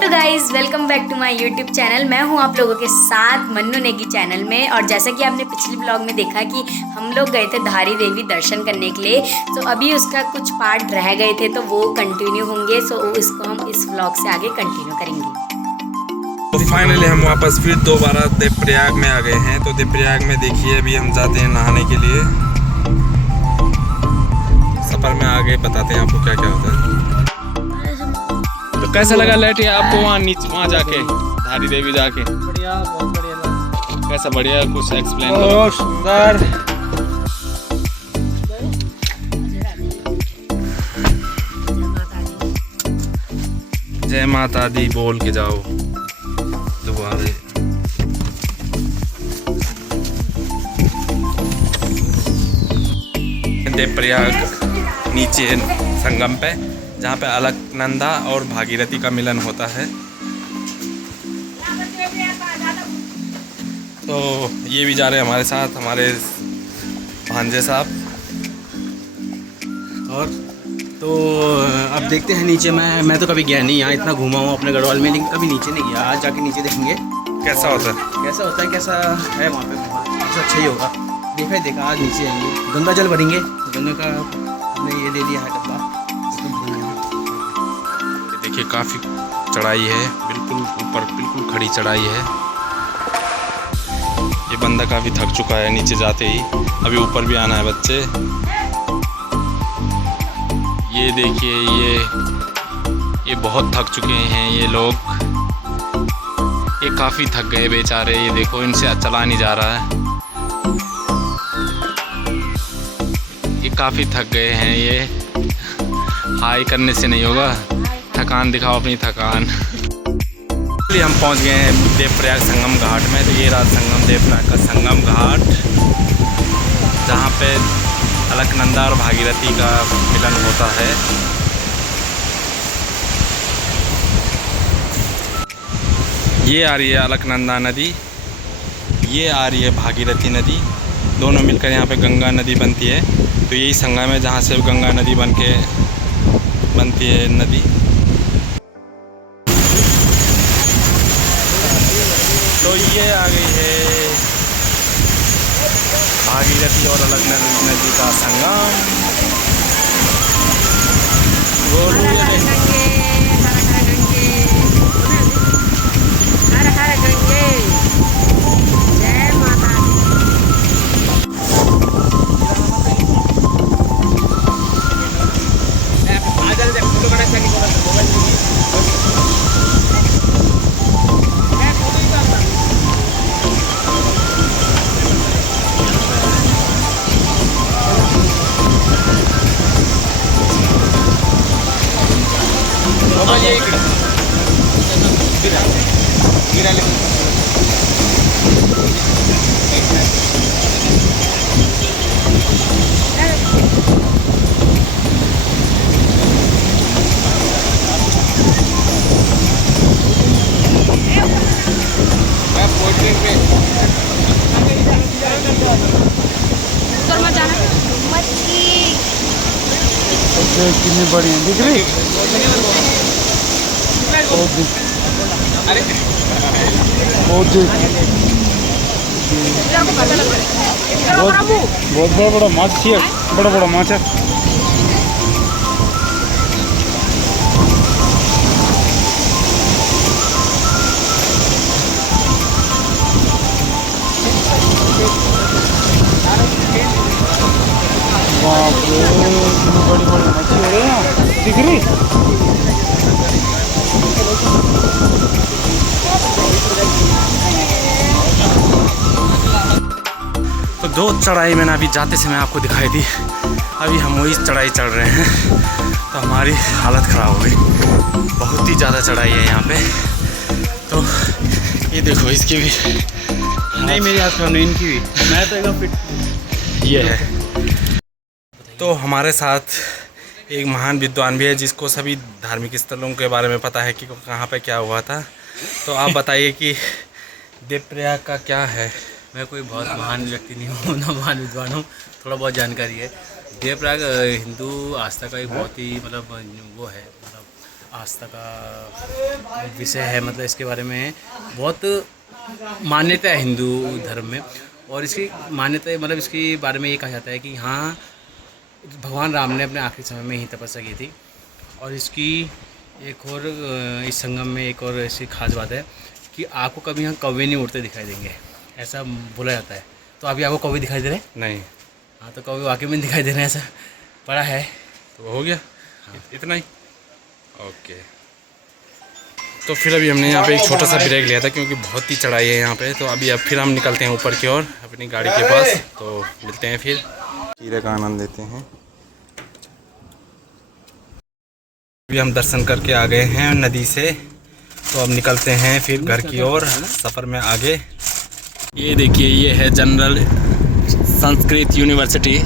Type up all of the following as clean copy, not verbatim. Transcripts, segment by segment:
तो guys welcome back to my YouTube channel. मैं हूं आप लोगों के साथ मन्नू नेगी चैनल में। और जैसा कि आपने पिछले ब्लॉग में देखा कि हम लोग गए थे धारी देवी दर्शन करने के लिए, तो अभी उसका कुछ पार्ट रह गए थे तो वो कंटिन्यू होंगे। सो इसको हम इस ब्लॉग से आगे कंटिन्यू करेंगे। तो फाइनली हम वापस फिर दोबारा देवप्रयाग में आ गए हैं। तो देवप्रयाग में देखिए अभी हम जाते हैं नहाने के लिए। सफर में आगे बताते हैं आपको क्या क्या होता है। तो कैसा लगा लेटे आपको वहाँ नीचे वहाँ जाके धारी देवी जाके? बढ़िया, बहुत बढ़िया लगा। कैसा बढ़िया, कुछ एक्सप्लेन करो। बहुत सुंदर। जय माता दी बोल के जाओ दोबारा। देवप्रयाग नीचे संगम पे, जहाँ पे अलकनंदा और भागीरथी का मिलन होता है। तो ये भी जा रहे हैं हमारे साथ, हमारे भांजे साहब। और तो अब देखते हैं नीचे। मैं तो कभी गया नहीं, यहाँ इतना घूमा हूँ अपने गढ़वाल में, लेकिन कभी नीचे नहीं गया। आज जाके नीचे देखेंगे कैसा होता है, कैसा है वहाँ पे। अच्छा अच्छा ही होगा। देखा आज नीचे आएंगे, गंगा जल भरेंगे। गंगा का हमने ये ले लिया है डब्बा, इसमें भरेंगे। देखिए काफ़ी चढ़ाई है, बिल्कुल ऊपर बिल्कुल खड़ी चढ़ाई है। ये बंदा काफ़ी थक चुका है नीचे जाते ही। अभी ऊपर भी आना है बच्चे। ये देखिए ये बहुत थक चुके हैं ये लोग। ये काफ़ी थक गए बेचारे। ये देखो इनसे चला नहीं जा रहा है। ये काफ़ी थक गए हैं। ये हाई करने से नहीं होगा, थकान दिखाओ अपनी थकान। इसलिए हम पहुंच गए हैं देवप्रयाग संगम घाट में। तो ये रहा संगम, देवप्रयाग का संगम घाट, जहाँ पे अलकनंदा और भागीरथी का मिलन होता है। ये आ रही है अलकनंदा नदी, ये आ रही है भागीरथी नदी। दोनों मिलकर यहाँ पे गंगा नदी बनती है। तो यही संगम है जहाँ से गंगा नदी बनती है नदी। तो ये आ गई है भागीरथी और अलकनंदा नदी का संगम। कितनी बड़ी है, दिख रही? बहुत बड़ा बड़ा माछ है, बड़ा बड़ा माछ है। बाप रे, कितनी बड़ी बड़ी मछली है यहाँ, दिख रही? तो दो चढ़ाई मैंने अभी जाते समय आपको दिखाई दी। अभी हम वही चढ़ाई चढ़ रहे हैं। तो हमारी हालत ख़राब हो गई। बहुत ही ज़्यादा चढ़ाई है यहाँ पे। तो ये देखो इसकी भी नहीं, मेरी हाथ में इनकी भी। मैं तो एकदम फिट। ये है। तो हमारे साथ एक महान विद्वान भी है जिसको सभी धार्मिक स्थलों के बारे में पता है कि कहाँ पे क्या हुआ था। तो आप बताइए कि देवप्रयाग का क्या है। मैं कोई बहुत महान व्यक्ति नहीं हूँ, ना महान विद्वान हूँ, थोड़ा बहुत जानकारी है। देवप्रयाग हिंदू आस्था का एक बहुत ही मतलब वो है, मतलब आस्था का विषय है, मतलब इसके बारे में बहुत मान्यता है हिंदू धर्म में। और इसकी मान्यता मतलब इसके बारे में ये कहा जाता है कि हाँ भगवान राम ने अपने आखिरी समय में ही तपस्या की थी। और इसकी एक और इस संगम में एक और ऐसी खास बात है कि आपको कभी यहाँ कौवे नहीं उड़ते दिखाई देंगे, ऐसा बोला जाता है। तो अभी आपको कौवे दिखाई दे रहे हैं? नहीं। हाँ तो कौवे वाकई में दिखाई दे रहे हैं, ऐसा पड़ा है। तो हो गया इतना ही। ओके, तो फिर अभी हमने यहाँ पे एक छोटा सा ब्रेक लिया था क्योंकि बहुत ही चढ़ाई है यहाँ पे। तो अभी अब फिर हम निकलते हैं ऊपर की ओर अपनी गाड़ी के पास। तो मिलते हैं फिर, कीरे का आनंद लेते हैं। अभी हम दर्शन करके आ गए हैं नदी से, तो अब निकलते हैं फिर घर की ओर सफ़र में आगे। ये देखिए, ये है जनरल संस्कृत यूनिवर्सिटी,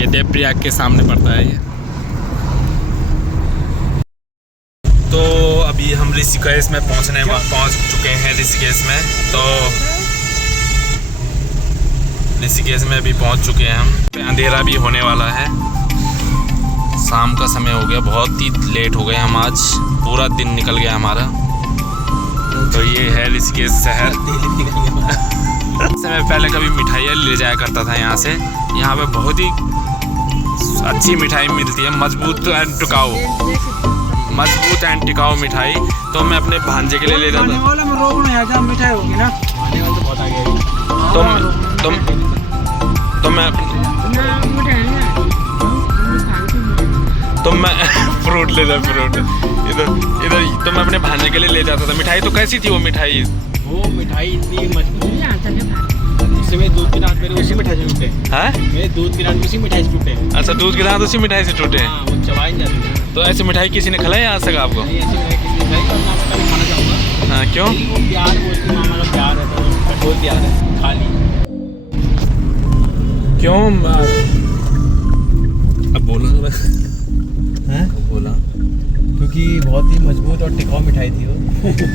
ये देवप्रयाग के सामने पड़ता है ये। तो अभी हम ऋषिकेश में पहुंच चुके हैं ऋषिकेश में। तो ऋषिकेश में अभी पहुंच चुके हैं हम। अंधेरा भी होने वाला है, शाम का समय हो गया, बहुत ही लेट हो गए हम, आज पूरा दिन निकल गया हमारा। तो ये है ऋषिकेश शहर। समय पहले कभी मिठाइयाँ ले जाया करता था यहाँ से। यहाँ पे बहुत ही अच्छी मिठाई मिलती है, मजबूत एंड टिकाऊ मिठाई। तो मैं अपने भांजे के लिए ले जाता था। मिठाई होगी ना, आने वाले तो बहुत आ गया। तो मैं फ्रूट ले जा, फ्रूट इधर तो मैं अपने भांजे के लिए ले जाता था। मिठाई तो कैसी थी वो मिठाई? वो मिठाई इतनी मजबूत, उससे मेरे दूध के दांत मेरे उसी मिठाई से टूटे हैं। मेरे दूध के दांत उसी मिठाई से टूटे। अच्छा, दूध के दांत उसी मिठाई से टूटे? हाँ, वो चबाई नहीं जाती। तो ऐसी मिठाई किसी ने खिलाई आज तक आपको? नहीं, ऐसी मिठाई किसी ने खाई, और मैं आपको खाना चाहूँगा। हाँ, क्यों? वो प्यार, वो उसकी मामा का प्यार है, तो कठोर प्यार है, खा ली। क्यों? अब बोला हैं? बोला क्योंकि बहुत ही मजबूत और टिकाऊ मिठाई थी वो।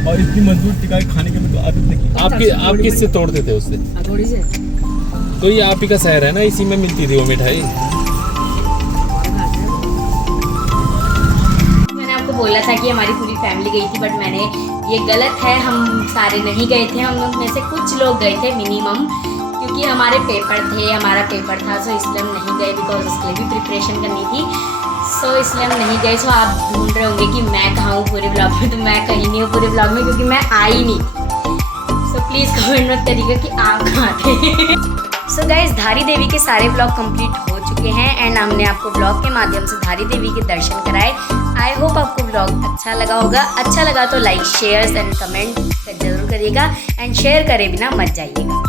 और इतनी मजबूत टिकाई खाने की मेरे को आदत नहीं। आप किससे तोड़ते थे उससे? थोड़ी से। तो ये आप ही का शहर है ना, इसी में मिलती थी वो मिठाई। मैंने आपको बोला था कि हमारी पूरी फैमिली गई थी, बट मैंने ये गलत है, हम सारे नहीं गए थे। हम लोग में से कुछ लोग गए थे मिनिमम, क्योंकि हमारे हमारा पेपर था, सो इसलिए हम नहीं गए, बिकॉज उसके लिए भी प्रिपरेशन करनी थी। सो इसलिए हम नहीं गए। सो आप ढूंढ रहे होंगे कि मैं कहाँ हूँ पूरे ब्लॉग में, तो मैं कहीं नहीं हूँ पूरे ब्लॉग में, क्योंकि मैं आई नहीं। सो प्लीज़ कमेंट मत करिएगा कि आप कहाँ थे। सो गाइस, धारी देवी के सारे ब्लॉग कंप्लीट हो चुके हैं एंड हमने आपको ब्लॉग के माध्यम से धारी देवी के दर्शन कराए। आई होप आपको ब्लॉग अच्छा लगा होगा। अच्छा लगा तो लाइक, शेयर एंड कमेंट जरूर करिएगा एंड शेयर करे बिना मत जाइएगा।